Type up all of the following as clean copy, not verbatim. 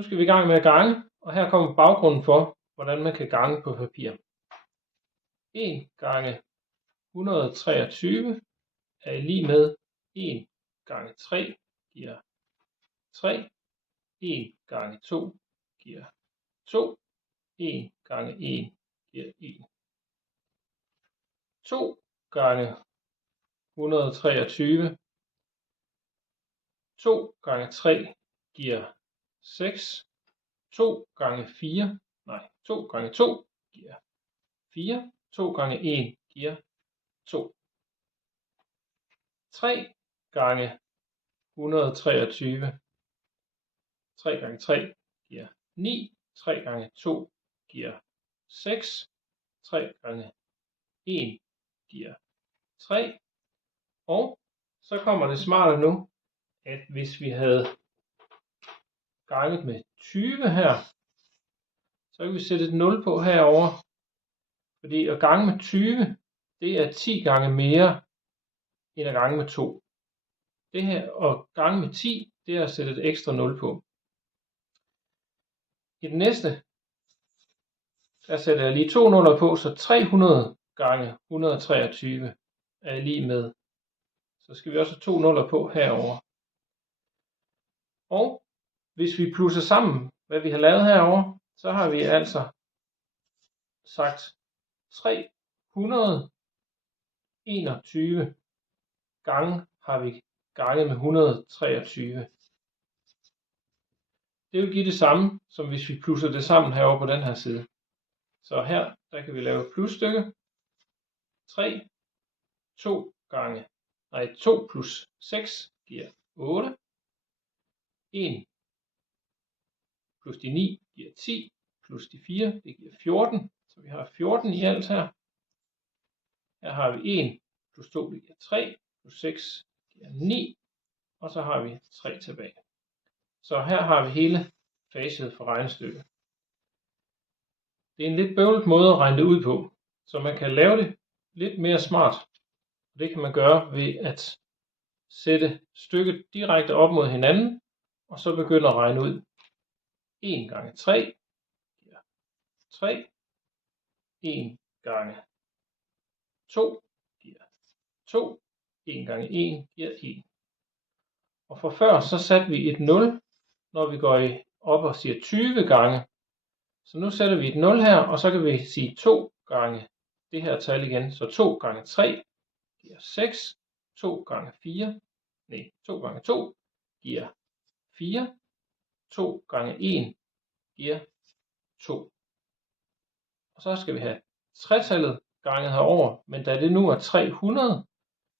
Nu skal vi i gang med at gange, og her kommer baggrunden for, hvordan man kan gange på papir. 1 gange 123 er lig med 1 gange 3 giver 3. 1 gange 2 giver 2. 1 gange 1 giver 1. 2 gange 123. 2 gange 3 giver 6. 2 gange 2 giver 4. 2 gange 1 giver 2. 3 gange 123. 3 gange 3 giver 9. 3 gange 2 giver 6. 3 gange 1 giver 3. Og så kommer det smarte nu, at hvis vi havde ganget med 20 her, så kan vi sætte et 0 på herover. Fordi at gange med 20, det er 10 gange mere end at gange med 2. Det her og gange med 10, det er at sætte et ekstra 0 på. I den næste, der sætter jeg lige 2 nuller på, så 300 gange 123 er lige med. Så skal vi også have 2 nuller på herover. Og hvis vi plusser sammen, hvad vi har lavet herover, så har vi altså sagt 321 gange har vi ganget med 123. Det vil give det samme, som hvis vi plusser det sammen herovre på den her side. Så her, der kan vi lave et plusstykke. 2 plus 6 giver 8. 1 plus de 9 giver 10, plus de 4, det giver 14. Så vi har 14 i alt her. Her har vi 1 plus 2, det giver 3, plus 6 giver 9, og så har vi 3 tilbage. Så her har vi hele facet for regnestykket. Det er en lidt bøvlet måde at regne det ud på, så man kan lave det lidt mere smart. Det kan man gøre ved at sætte stykket direkte op mod hinanden, og så begynde at regne ud. 1 gange 3 giver 3. 1 gange 2 giver 2. 1 gange 1 giver 1. Og for før så satte vi et 0, når vi går op og siger 20 gange. Så nu sætter vi et 0 her, og så kan vi sige 2 gange det her tal igen. Så 2 gange 3 giver 6. 2 gange 2 giver 4. 2 gange 1 giver 2. Og så skal vi have 3-tallet ganget herover, men da det nu er 300,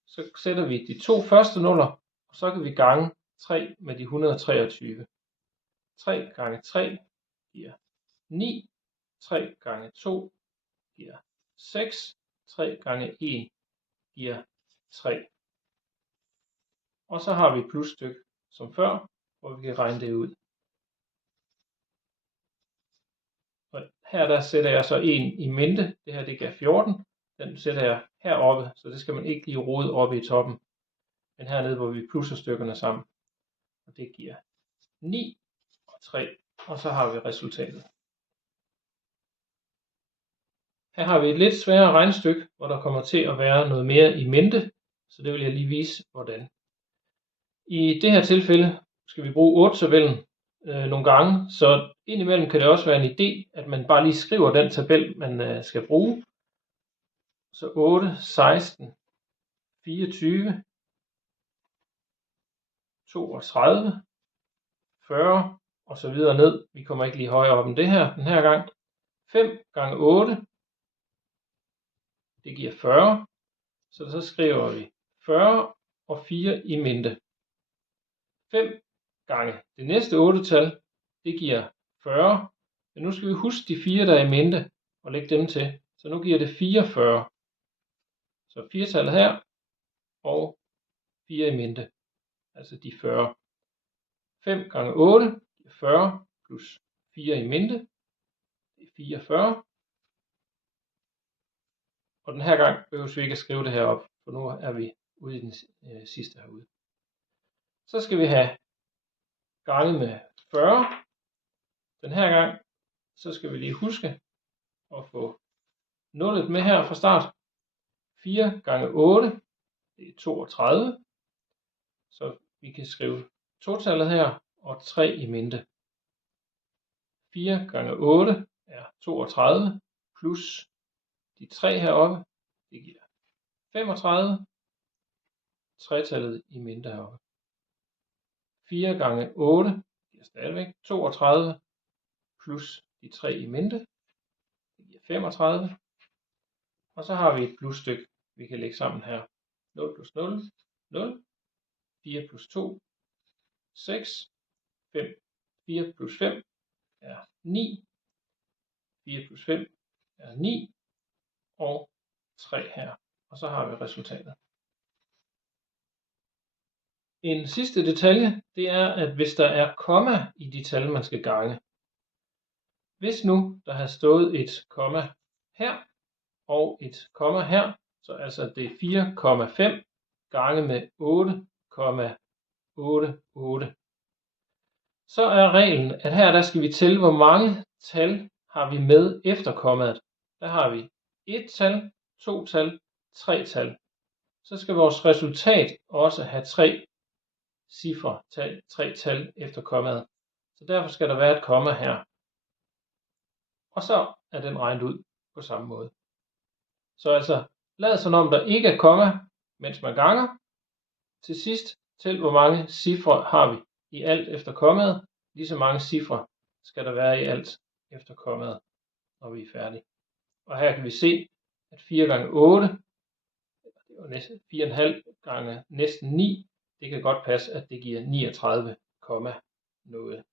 så sætter vi de 2 første nuller, og så kan vi gange 3 med de 123. 3 gange 3 giver 9. 3 gange 2 giver 6. 3 gange 1 giver 3. Og så har vi et plusstykke som før, hvor vi kan regne det ud. Og her der sætter jeg så 1 i mente. Det her det gav 14. Den sætter jeg heroppe, så det skal man ikke lige rode oppe i toppen. Men hernede, hvor vi plusser stykkerne sammen. Og det giver 9 og 3. Og så har vi resultatet. Her har vi et lidt sværere regnestykke, hvor der kommer til at være noget mere i mente. Så det vil jeg lige vise, hvordan. I det her tilfælde skal vi bruge 8-tabellen nogle gange, så indimellem kan det også være en idé, at man bare lige skriver den tabel, man skal bruge. Så 8, 16, 24, 32, 40 og så videre ned. Vi kommer ikke lige højere op end det her den her gang. 5 gange 8, det giver 40. Så skriver vi 40 og 4 i mente. 5 gange det næste 8-tal, det giver 40. Men nu skal vi huske de 4, der er i mente, og lægge dem til. Så nu giver det 44. Så 4-tallet her, og 4 i mente. Altså de 40. 5 gange 8 giver 40, plus 4 i mente. Det er 44. Og den her gang behøver vi ikke at skrive det her op, for nu er vi ude i den sidste herude. Så skal vi have ganget med 40. Den her gang, så skal vi lige huske at få nullet med her fra start. 4 gange 8, det er 32. Så vi kan skrive totallet her og 3 i mente. 4 gange 8 er 32 plus de 3 heroppe, det giver 35. 3-tallet i mente heroppe. 4 gange 8 giver stadigvæk 32 plus de 3 i mente, det giver 35. Og så har vi et plusstykke, vi kan lægge sammen her. 0 plus 0, 0. 4 plus 2, 6. 4 plus 5 er 9. 4 plus 5 er 9. Og 3 her. Og så har vi resultatet. En sidste detalje, det er, at hvis der er komma i de tal, man skal gange. Hvis nu der har stået et komma her og et komma her, så altså det er 4,5 gange med 8,88. Så er reglen, at her der skal vi tælle, hvor mange tal har vi med efter kommaet. Der har vi 1 tal, 2 tal, 3 tal. Så skal vores resultat også have 3 cifre, 3 tal efter kommaet. Så derfor skal der være et komma her. Og så er den regnet ud på samme måde. Så altså, lad som om der ikke er komma, mens man ganger. Til sidst, tæl hvor mange cifre har vi i alt efter kommaet. Lige så mange cifre skal der være i alt efter kommaet, når vi er færdige. Og her kan vi se, at 4 gange 8, det er næsten 4,5 gange næsten 9, det kan godt passe, at det giver 39, noget.